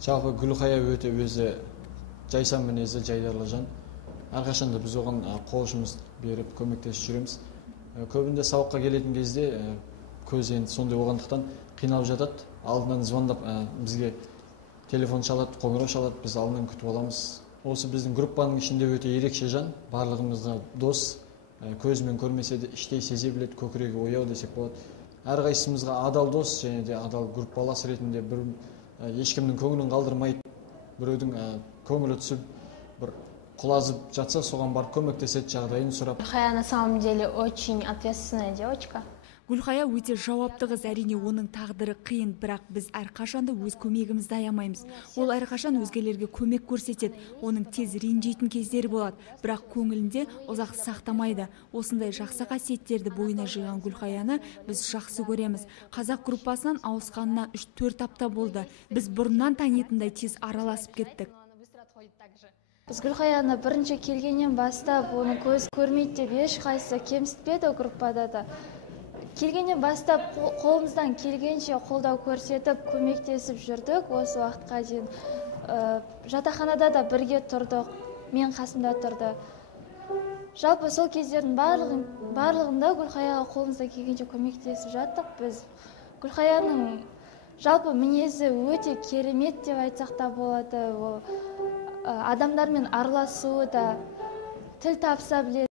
Жалпы Гүлхая өте өзі жайсан мінезі, жайдарлы жан. Әрқашанда біз оған қол ұшымыз беріп, көмектесіп жүреміз. Көбінде сабаққа келетін кезде көз енді сондай болғандықтан қиналып жатады. Алдынан звондап бізге телефон шалады, қоңырау шалады, біз алдынан күтіп аламыз. Осы біздің группаның ішінде өте ерекше жан, барлығымызға дос, көзімен көрмесе де іштей сезе біледі, көкірегі ояу десек болады. Әрқайсымызға адал дос және де адал группалас ретінде бір ешкімнің көңілін қалдырмайды. Біреудің көңілі түсіп, бір құлазып жатса, соған барып көмектеседі, жағдайын сұрап. Гүлхая на самом деле очень ответственная девочка. Гүлхая өте жауапты қыз, әрине оның тағдыры қиын, бірақ біз әрқашанда өз көмегімізді аямаймыз. Ол әрқашан өзгелерге көмек көрсетеді, оның тез ренжитін кездері болады, бірақ көңілінде ұзақ сақтамайды. Осындай жақсы қасиеттерді бойына жиған Гүлхаяны біз жақсы көреміз. Қазақ группасынан ауысқанына 3-4 апта болды. Біз бұрыннан танитындай тез араласып кеттік. Біз Гүлхаяны бірінші келгеннен бастап, оны көз көрмейді деп ешқайсысы кемсітпеді группада да. Келгеннен бастап қолымыздан келгенше қолдау көрсетіп, көмектесіп жүрдік. Осы уақытқа дейін жатақханада да бірге тұрдық, мен қасымда тұрды. Жалпы сол кездердің барлығында Гүлхаяға қолымыздан келгенше көмектесіп жаттық біз. Гүлхаяның жалпы мінезі өте керемет деп айтсақ та болады. Адамдармен араласуы да, тіл табыса біледі.